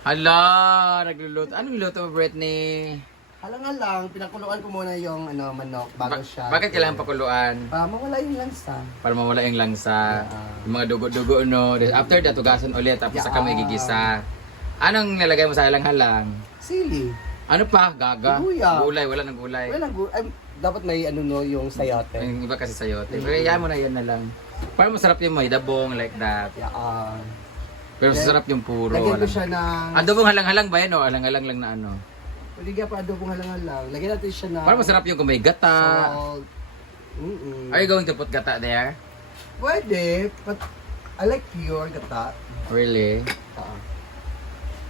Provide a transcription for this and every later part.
Hala, nagluluto. Anong luto mo, Britney? Halang-halang, pinakuluan ko muna yung manok bago siya. Bakit kailangan pakuluan? Para mawala yung lansa. Para mawala yung langsa. Yung mga dugo-dugo, no? After that, tugasan ulit. Tapos saka may gigisa. Anong nilagay mo sa halang-halang? Sili. Ano pa? Gaga? Luya. Gulay. Wala ng gulay. Dapat may yung sayote. Yung iba kasi sayote. Pero yan mo na yan na lang. Parang masarap yung may dabong like that. Pero masarap yung puro. Lagyan ko siya ng... Adobong halang-halang ba yan o? Halang-halang lang na ano? Pwede ka pa adobong halang-halang. Lagyan natin siya ng... Parang masarap yung kung may gata. Salt. Are you going to put gata there? Pwede. But I like pure gata. Really?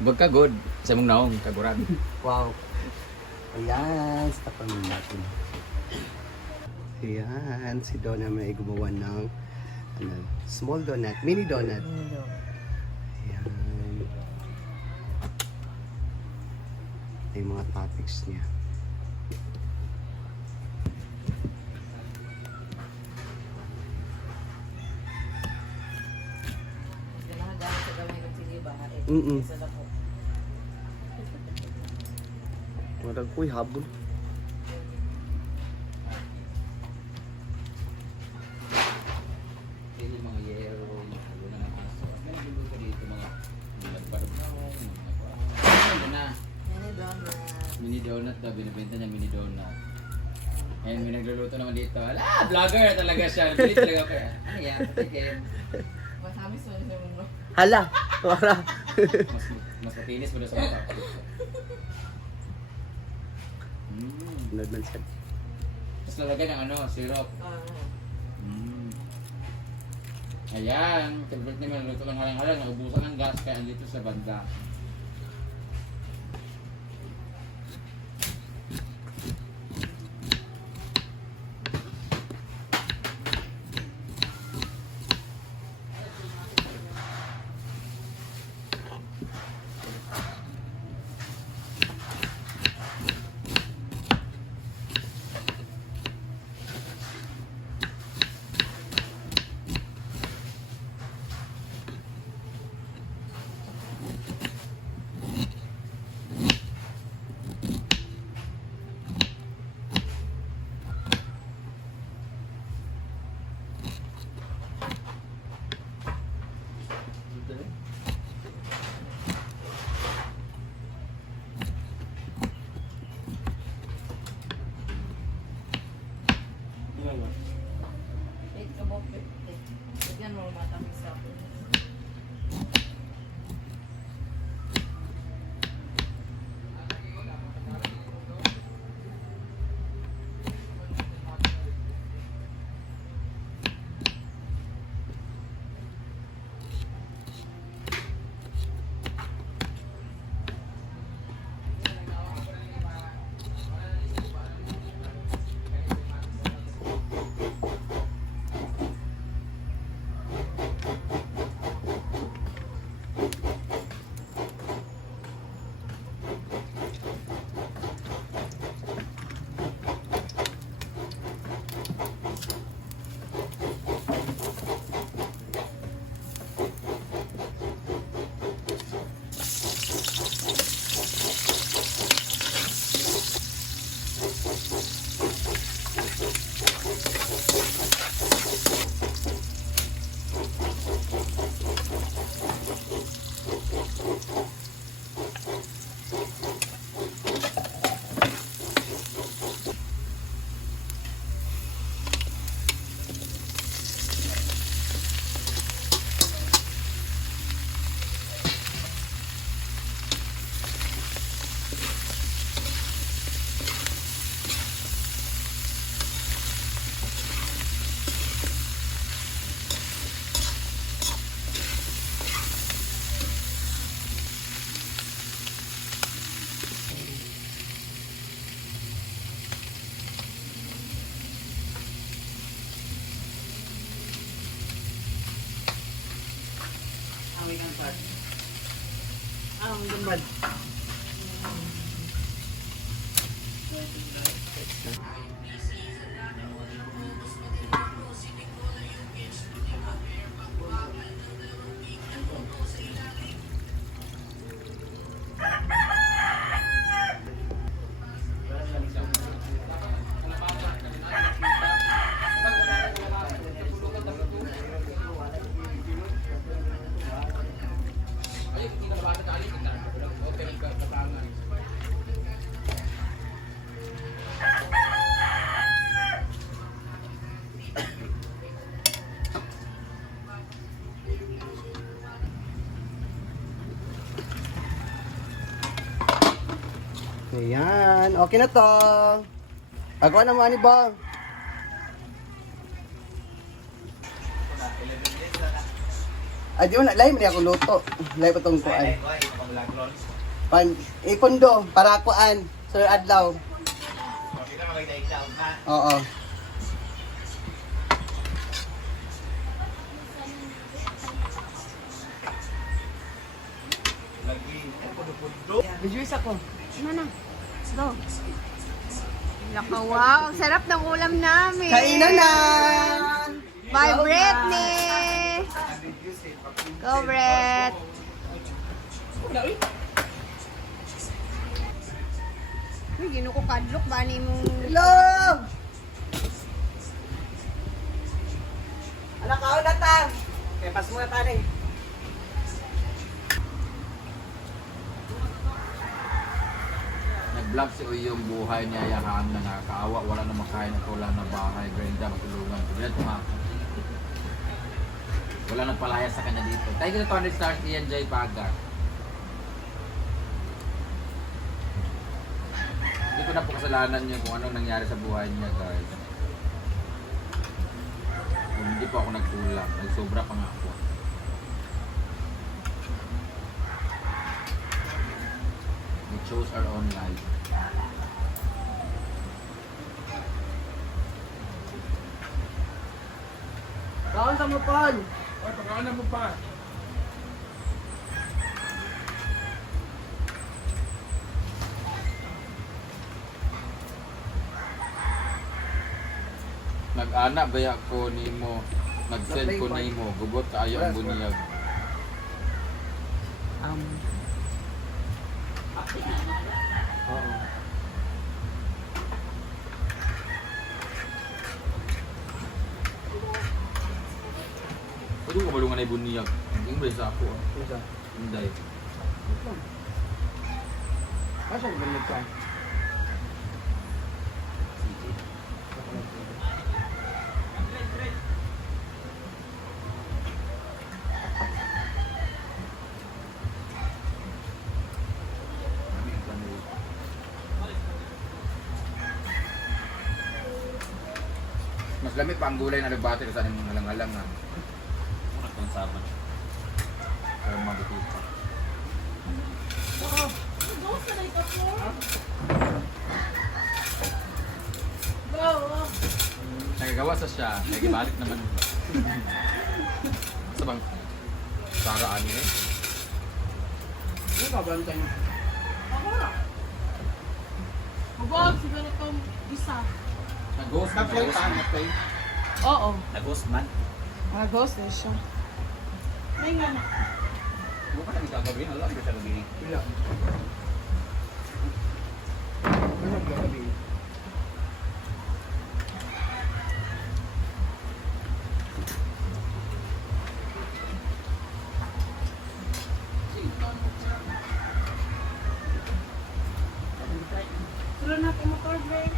Bag ka good. Sa mong naong, kaguran. Wow. Ayan, stoppan natin. Ayan, si Donna may gumawa ng small donut, mini donut. Ayan. Ito yung mga topics niya. Marag ko'y habol. Yan yung mga yero, yung mga aso. May nagluluto dito mga nagbarbaw, ano na? Mini donut daw, binibenta niya mini donut. And may nagluluto naman dito. Ala, vlogger talaga siya. Bili talaga ko. Ano yan? Patikin. Hala! Wala! Mas matinis mo na sa mata. Nagman siya. Tapos lalagay ng ano, syrup. Ayan, favorite niya naluto ng halang-halang. Naubusan ng gas kaya andito sa banda. Gambad. Ayan, okay na to. Ako naman ni Bang. Ay, di mo na, lahi mo niya ako luto. Lahi pa itong kuan. Ikondo, para kuan. Sir Adlaw. Oo. Bijuis ako. Ano na? Go. Laka, wow. Ang sarap ng ulam namin. Kainan na! Bye, Britney! Go, Brit! Uy, gino ko kadlok ba ni mong... Hello! Anak ka na ta! Kaya pas mo na ta rin. Nag-vlog si Uy yung buhay niya, yahaan na nakakaawa, wala na makain at wala na bahay, Brenda, matulungan. Wala nang palayas sa kanya dito. Tayo ko na 200 stars, Ian J. Bagar. Hindi ko na po kasalanan niyo kung anong nangyari sa buhay niya, guys. Kung hindi po ako nagkulang, nagsobra pa nga ako. We chose our own life. Kaon sa mo, Paul! Ay, pagkakanan mo pa. Nag-ana ba ako nimo? Nag-send ko nimo. Gugot kaayo ang bunyag. Oo. Pwede ko balungan na bunyag. Ang ba sa ako? Isa. Hindi. Asa ko ba ka? Mas lamig pa ang gulay na nagbate sa aning halang-halang na. Ano itong saban? Pero mabuti pa. Nagagawa sa siya, nagibalik naman. Sa bang saraan niya eh. Ano ka ba ang tayo? Magwag, siguro itong isa. Nag-ghost na Oo. Nag-ghost man? Ghost na siya. May nga na. Mo pa tayong gagawin, alam ko sa gabi. Wala. Ano ka gabi? Tulo na po motor break.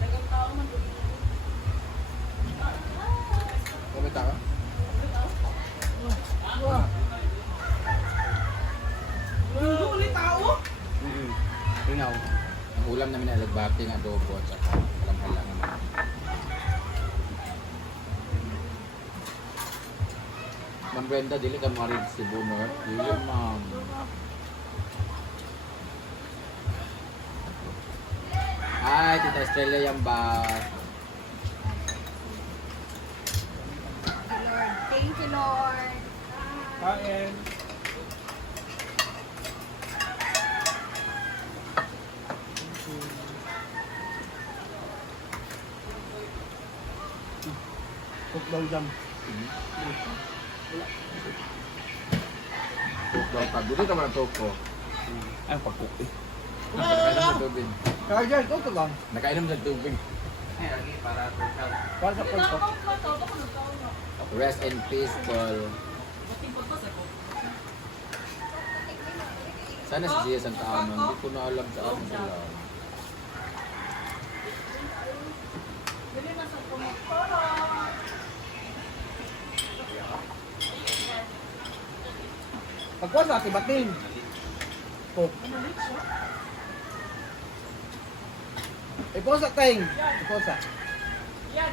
Dagang tao man doon. Kumita ka? Hindi ulit tao? Ringaw. Ang ulam namin ay alagbati ng adobo at saka halang-halang naman. Ma'am Brenda, dili ka marid si Bunor. Yun, ma'am. Hi, Tita Estrella yan ba? Thank you, Lord. Kain. Football jam. Tuklo ka. Dito ka man tuklo. Ay, pagkuki. Nakainom ng tubig. Kaya dyan, ito lang. Nakainom ng tubig. Ay, lagi para tukal. Para sa pulpo. Rest in peace, Paul. Sana si Gia Santa Ana. Hindi ko na alam saan sila. Pagkuha sa tibating. Oh. Iposa tayong. Iposa. Yan.